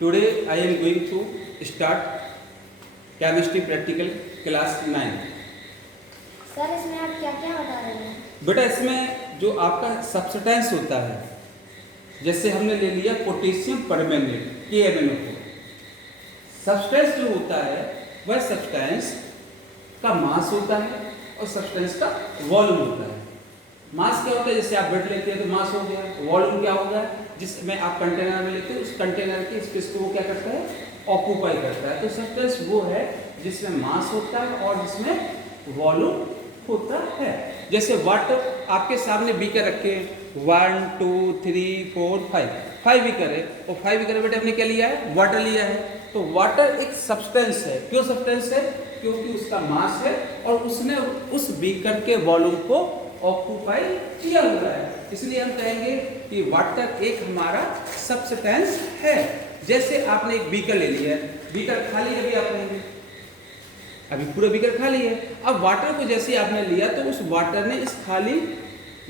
Today I am going to start chemistry practical class 9. Sir इसमें आप क्या क्या बता रहे हैं? बेटा इसमें जो आपका सब्सटेंस होता है, जैसे हमने ले लिया पोटेशियम परमैंगनेट KMnO4। सब्सटेंस जो होता है वह सब्सटेंस का मास होता है और सब्सटेंस का वॉल्यूम होता है। मास क्या होता है, जैसे आप ब्रेड लेते हैं तो मास हो गया। वॉल्यूम क्या होगा, जिसमें आप कंटेनर में लेते हैं उस कंटेनर के स्पेस को वो क्या करता है, ऑक्यूपाई करता है। तो सब्सटेंस वो है जिसमें मास होता है और जिसमें वॉल्यूम होता है। जैसे वाटर आपके सामने बीकर रखे 1 2 3 4 5 बीकर है और 5 बीकर बेटे हमने क्या लिया है, वाटर लिया है। तो वाटर एक सब्सटेंस है। क्यों सब्सटेंस है? क्योंकि उसका मास है और उसने उस बीकर के वॉल्यूम को ऑक्यूपाई किया हुआ है, इसलिए हम कहेंगे कि वाटर एक हमारा सब्सटेंस है। जैसे आपने एक बीकर ले लिया है, बीकर खाली अभी आप रहेंगे, अभी पूरा बीकर खाली है। अब वाटर को जैसे आपने लिया तो उस वाटर ने इस खाली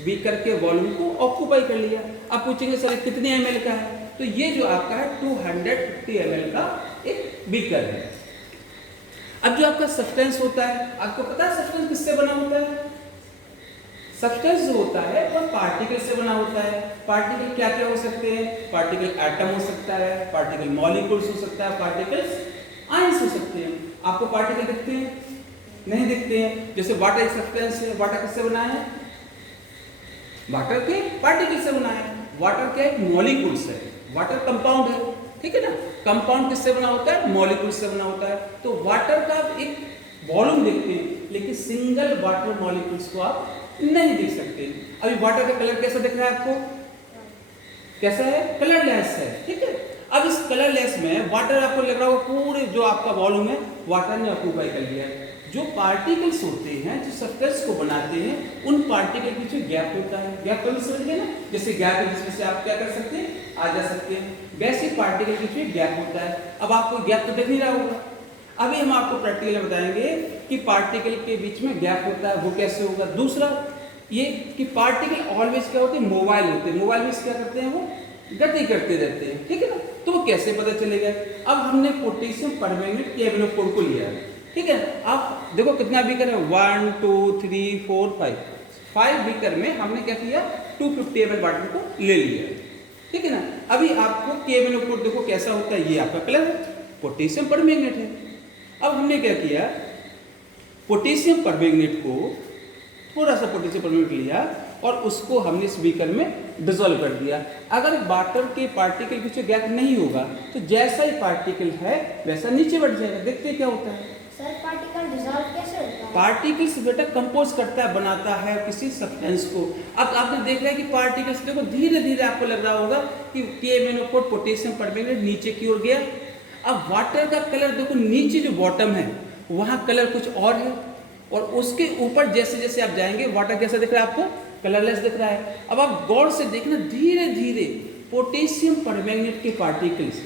बीकर के वॉल्यूम को ऑक्यूपाई कर लिया। अब पूछेंगे सर कितने ml का है, तो ये जो आपका है 250 ml का एक बीकर है। अब जो आपका सब्सटेंस होता है, आपको पता है सब्सटेंस किससे बना होता है? सब्सटेंस जो होता है वह पार्टिकल से बना होता है। पार्टिकल क्या क्या हो सकते हैं? पार्टिकल एटम हो सकता है, पार्टिकल मॉलिक्यूल्स हो सकता है, पार्टिकल्स आयंस हो सकते हैं। आपको पार्टिकल दिखते हैं? नहीं दिखते हैं। जैसे वाटर एक सब्सटेंस है, वाटर किससे बना है? वाटर के पार्टिकल से बना है। वाटर क्या है? मॉलिक्यूल्स है। वाटर कंपाउंड है, ठीक है ना। कंपाउंड किससे बना होता है? मॉलिक्यूल से बना होता है। तो वाटर का एक वॉल्यूम देखते हैं, लेकिन सिंगल वाटर मॉलिक्यूल्स को आप नहीं देख सकते। अभी वाटर का कलर कैसा दिख रहा है आपको? कैसा है? कलरलेस है, ठीक है। अब इस कलरलेस में वाटर आपको लग रहा होगा पूरे जो आपका वॉल्यूम है वाटर ने ऑक्यूपाई कर लिया है। जो पार्टिकल्स होते हैं जो सब्सटेंस को बनाते हैं, उन पार्टिकल के बीच गैप होता है। गैप कभी समझ गए ना, जैसे गैप है जिसमें से आप क्या कर सकते हैं, आ जा सकते हैं। वैसे पार्टिकल के बीच गैप होता है। अब आपको गैप तो दिख नहीं रहा होगा। अभी हम आपको प्रैक्टिकल में बताएंगे कि पार्टिकल के बीच में गैप होता है, वो कैसे होगा। दूसरा ये कि पार्टिकल ऑलवेज क्या होते हैं, मोबाइल होते हैं। मोबाइल में क्या करते हैं, वो गति करते रहते हैं, ठीक है ना। तो वो कैसे पता चलेगा? अब हमने पोटेशियम परमैंगनेट KMnO4 को लिया है, ठीक है। आप देखो कितना बीकर है, 1 2 3 4 5 बीकर में हमने क्या किया, 250 ml वाटर को ले लिया, ठीक है ना। अभी आपको KMnO4 देखो कैसा होता है, ये आपका कलर है, पोटेशियम परमैंगनेट है। अब हमने क्या किया, पोटेशियम परमैंगनेट को थोड़ा सा पोटेशियम परमैंगनेट लिया और उसको हमने इस बीकर में डिसॉल्व कर दिया। अगर वाटर के पार्टिकल पीछे गैप नहीं होगा तो जैसा ही पार्टिकल है वैसा नीचे बढ़ जाएगा। देखते क्या होता है सर पार्टिकल डिसॉल्व कैसे होता है? पार्टिकल्स बेटा कंपोज करता है, बनाता है किसी सब्सटेंस को। अब आपने देख रहा है कि पार्टिकल्स देखो धीरे धीरे आपको लग रहा होगा कि KMnO4 पोटेशियम परमैंगनेट नीचे की ओर गया। अब वाटर का कलर देखो, नीचे जो बॉटम है वहां कलर कुछ और है और उसके ऊपर जैसे जैसे आप जाएंगे वाटर कैसा दिख रहा है आपको, कलरलेस दिख रहा है। अब आप गौर से देखना, धीरे धीरे पोटेशियम परमैंगनेट के पार्टिकल्स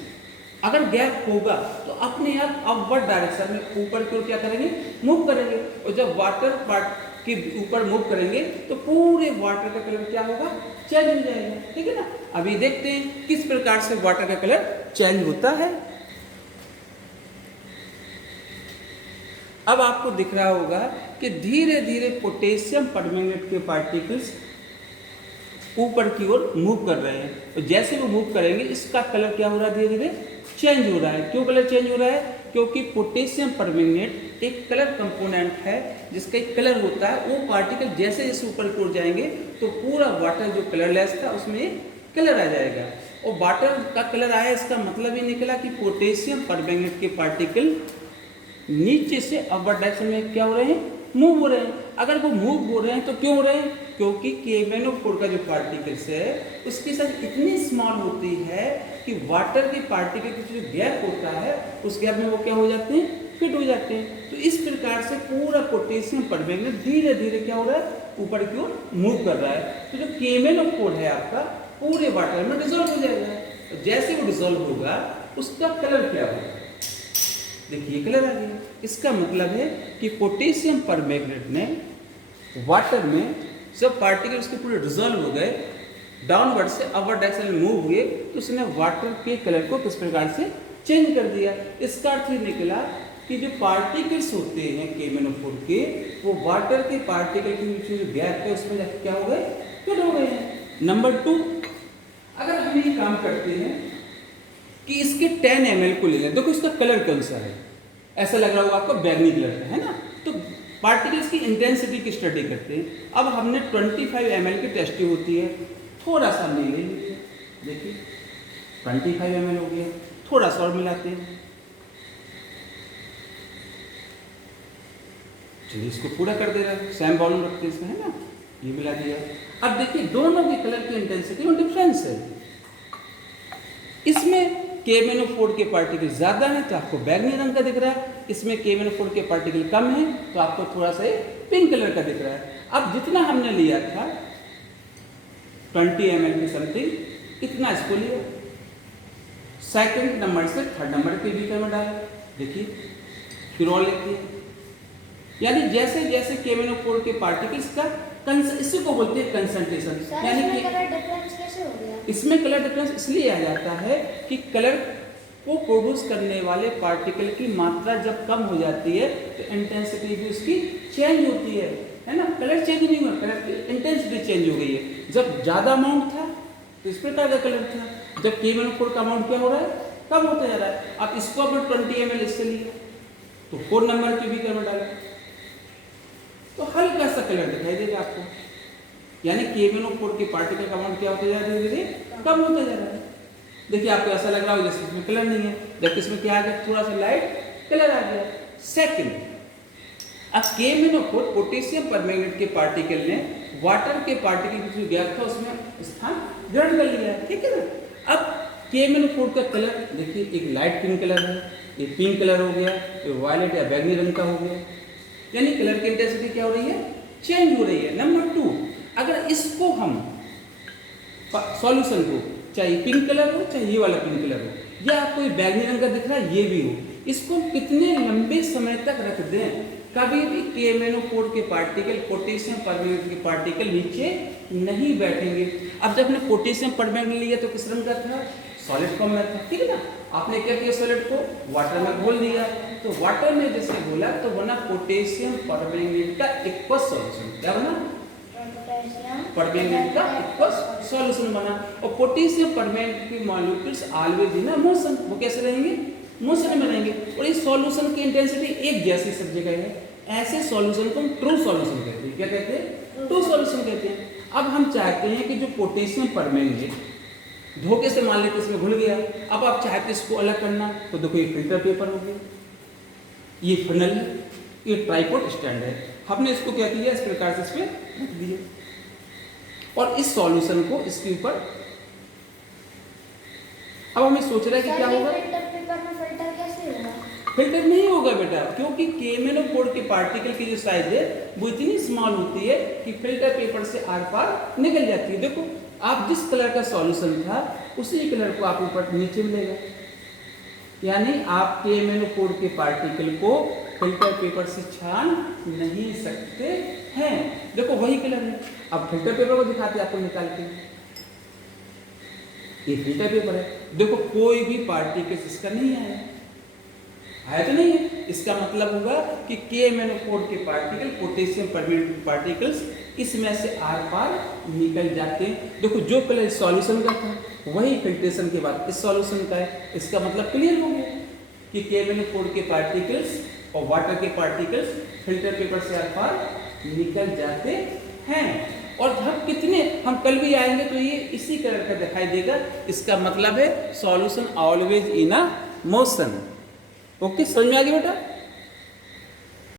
अगर गैप होगा तो अपने आप अपवर्ड डायरेक्शन में ऊपर की ओर क्या करेंगे, मूव करेंगे। और जब वाटर पार्ट के ऊपर मूव करेंगे तो पूरे वाटर का कलर क्या होगा, चेंज हो जाएगा, ठीक है ना। अभी देखते हैं किस प्रकार से वाटर का कलर चेंज होता है। अब आपको दिख रहा होगा कि धीरे धीरे पोटेशियम परमैंगनेट के पार्टिकल्स ऊपर की ओर मूव कर रहे हैं और जैसे वो मूव करेंगे इसका कलर क्या हो रहा है, धीरे धीरे चेंज हो रहा है। क्यों कलर चेंज हो रहा है? क्योंकि पोटेशियम परमैंगनेट एक कलर कंपोनेंट है जिसका एक कलर होता है। वो पार्टिकल जैसे जैसे ऊपर की ओर जाएंगे तो पूरा वाटर जो कलरलेस था उसमें एक कलर आ जाएगा। और वाटर का कलर आया इसका मतलब ये निकला कि पोटेशियम परमैंगनेट के पार्टिकल नीचे से अपवर्ड डायरेक्शन में क्या हो रहे हैं, मूव हो रहे हैं। अगर वो मूव हो रहे हैं तो क्यों हो रहे हैं? क्योंकि KMnO4 का जो पार्टिकल्स है उसकी साइज इतनी स्मॉल होती है कि वाटर के पार्टिकल के जो गैप होता है उस गैप में वो क्या हो जाते हैं, फिट हो जाते हैं। तो इस प्रकार से पूरा पोटेशियम परमैंगनेट धीरे धीरे क्या हो रहा है, ऊपर की ओर मूव कर रहा है। तो जो KMnO4 है आपका पूरे वाटर में डिसॉल्व हो जाएगा। तो जैसे वो डिसॉल्व होगा उसका कलर क्या होगा, देखिए कलर आ गया। इसका मतलब है कि पोटेशियम परमैंगनेट ने वाटर में जब पार्टिकल उसके पूरे डिसॉल्व हो गए, डाउनवर्ड से अपवर्ड डायरेक्शन में मूव हुए तो उसने वाटर के कलर को किस प्रकार से चेंज कर दिया। इसका अर्थ ये निकला कि जो पार्टिकल्स होते हैं KMnO4 के, वो वाटर के पार्टिकल के बीच में जो गैप है उसमें जाके क्या हो गए, फिट हो गए हैं। नंबर 2, अगर हम ये काम करते हैं कि इसके 10 ml को ले लें, देखो इसका कलर कौन सा है, ऐसा लग रहा होगा आपको बैगनी कलर का, है ना। तो पार्टिकल्स की इंटेंसिटी की स्टडी करते हैं। अब हमने 25 ml की टेस्ट होती है, थोड़ा सा हमने ले लिया, देखिए 25 ml हो गया, थोड़ा सा और मिलाते हैं, चलिए इसको पूरा कर दे रहा है, सेम वॉल्यूम रखते हैं इसमें, है ना, ये मिला दिया। अब देखिए दोनों के कलर की इंटेंसिटी में डिफरेंस है। इसमें KMnO4 के पार्टिकल ज़्यादा हैं तो आपको बैगनी रंग का दिख रहा है, इसमें KMnO4 के पार्टिकल कम हैं तो आपको थोड़ा सा पिंक कलर का दिख रहा है। अब जितना हमने लिया था 20 ml के समथिंग, इतना इसको लिया, सेकंड नंबर से थर्ड नंबर के बीकर में डाला, देखिए फिर और लेते हैं। यानी जैसे जैसे KMnO4 के पार्टिकल्स का इसी को बोलते हैं कंसंट्रेशन। यानी कि कलर डिफरेंस कैसे हो गया? इसमें कलर डिफरेंस इसलिए आ जाता है कि कलर को प्रोड्यूस करने वाले पार्टिकल की मात्रा जब कम हो जाती है तो इंटेंसिटी भी उसकी चेंज होती है ना। कलर चेंज नहीं हुआ, कलर की इंटेंसिटी चेंज हो गई है। जब ज़्यादा अमाउंट था तो इस प्रकार का कलर था, जब KMnO4 का अमाउंट क्या हो रहा है, कम होता जा रहा है। अब इसको अपन 20 ml इससे लिया तो 4 नंबर के बीकर में डाला तो हल्का सा कलर दिखाई देगा आपको, यानी KMnO4 के पार्टिकल का अमाउंट क्या होता जा रहा है, धीरे धीरे कम होता जा रहा है। देखिए आपको ऐसा लग रहा हो जैसे इसमें कलर नहीं है, जबकि इसमें क्या आ गया, थोड़ा सा लाइट कलर आ गया। सेकंड, अब KMnO4 पोटेशियम परमैंगनेट के पार्टिकल ने वाटर के पार्टिकल की जो गैप था उसमें स्थान ग्रहण कर लिया, ठीक है ना। अब KMnO4 का कलर देखिए, एक लाइट पिंक कलर है, एक पिंक कलर हो गया, एक वायलेट या बैगनी रंग का हो गया, यानी कलर की इंटेंसिटी क्या हो रही है, चेंज हो रही है। नंबर 2, अगर इसको हम सॉल्यूशन को, चाहे पिंक कलर हो चाहे ये वाला पिंक कलर हो, या आपको ये बैगनी रंग का दिख रहा है ये भी हो, इसको कितने लंबे समय तक रख दें, कभी भी KMnO4 के पार्टिकल, पोटेशियम परमैंगनेट के पार्टिकल नीचे नहीं बैठेंगे। अब जब हमने पोटेशियम परमैंगनेट लिया तो किस रंग का था, सॉलिड फॉर्म में था, ठीक है ना। आपने क्या किया, सॉलिड को वाटर में घोल दिया, तो वाटर में जैसे घोला तो बना पोटेशियम परमैंगनेट का एक्वस सॉल्यूशन। क्या बना, परमैंगनेट का एक्वस सॉल्यूशन बना। और पोटेशियम परमैंगनेट के मॉलिक्यूल्स ऑलवेज इन मोशन, वो कैसे रहेंगे, मोशन में रहेंगे। और इस सॉल्यूशन की इंटेंसिटी एक जैसी सब जगह है, ऐसे सॉल्यूशन को हम ट्रू सॉल्यूशन कहते हैं। क्या कहते हैं, ट्रू सॉल्यूशन कहते हैं। अब हम चाहते हैं कि जो पोटेशियम परमैंगनेट धोखे से मान लेते इसमें घुल गया, अब आप चाहते इसको अलग करना, तो देखो ये फिल्टर पेपर हो गया, ये फनल है, ये ट्राइपॉड स्टैंड है, हमने इसको क्या किया, इस प्रकार से इसमें रख दिया और इस सॉल्यूशन को इसके ऊपर। अब हमें सोच रहा है कि क्या होगा, फिल्टर पेपर में फिल्टर कैसे होगा? फिल्टर नहीं होगा बेटा, क्योंकि KMnO4 के पार्टिकल की जो साइज है वो इतनी स्मॉल होती है कि फिल्टर पेपर से आर पार निकल जाती है। देखो आप जिस कलर का सॉल्यूशन था उसी कलर को आप ऊपर नीचे मिलेगा, यानी आप KMnO4 के पार्टिकल को फिल्टर पेपर से छान नहीं सकते हैं। देखो वही कलर है, अब फिल्टर पेपर को दिखाते हैं आपको निकाल के, ये फिल्टर पेपर है, देखो कोई भी पार्टिकल इसका नहीं आया, आया तो नहीं है। इसका मतलब होगा कि KMnO4 के पार्टिकल, पोटेशियम परमैंगनेट पार्टिकल्स इसमें से आर पार निकल जाते हैं। देखो जो कलर सॉल्यूशन का था वही फिल्ट्रेशन के बाद इस सॉल्यूशन का है, इसका मतलब क्लियर हो गया कि KMnO4 के पार्टिकल्स और वाटर के पार्टिकल्स फिल्टर पेपर से आर पार निकल जाते हैं। और हम कितने, हम कल भी आएंगे तो ये इसी कलर का दिखाई देगा, इसका मतलब है solution always in a motion. Okay, समझ में आ गया बेटा।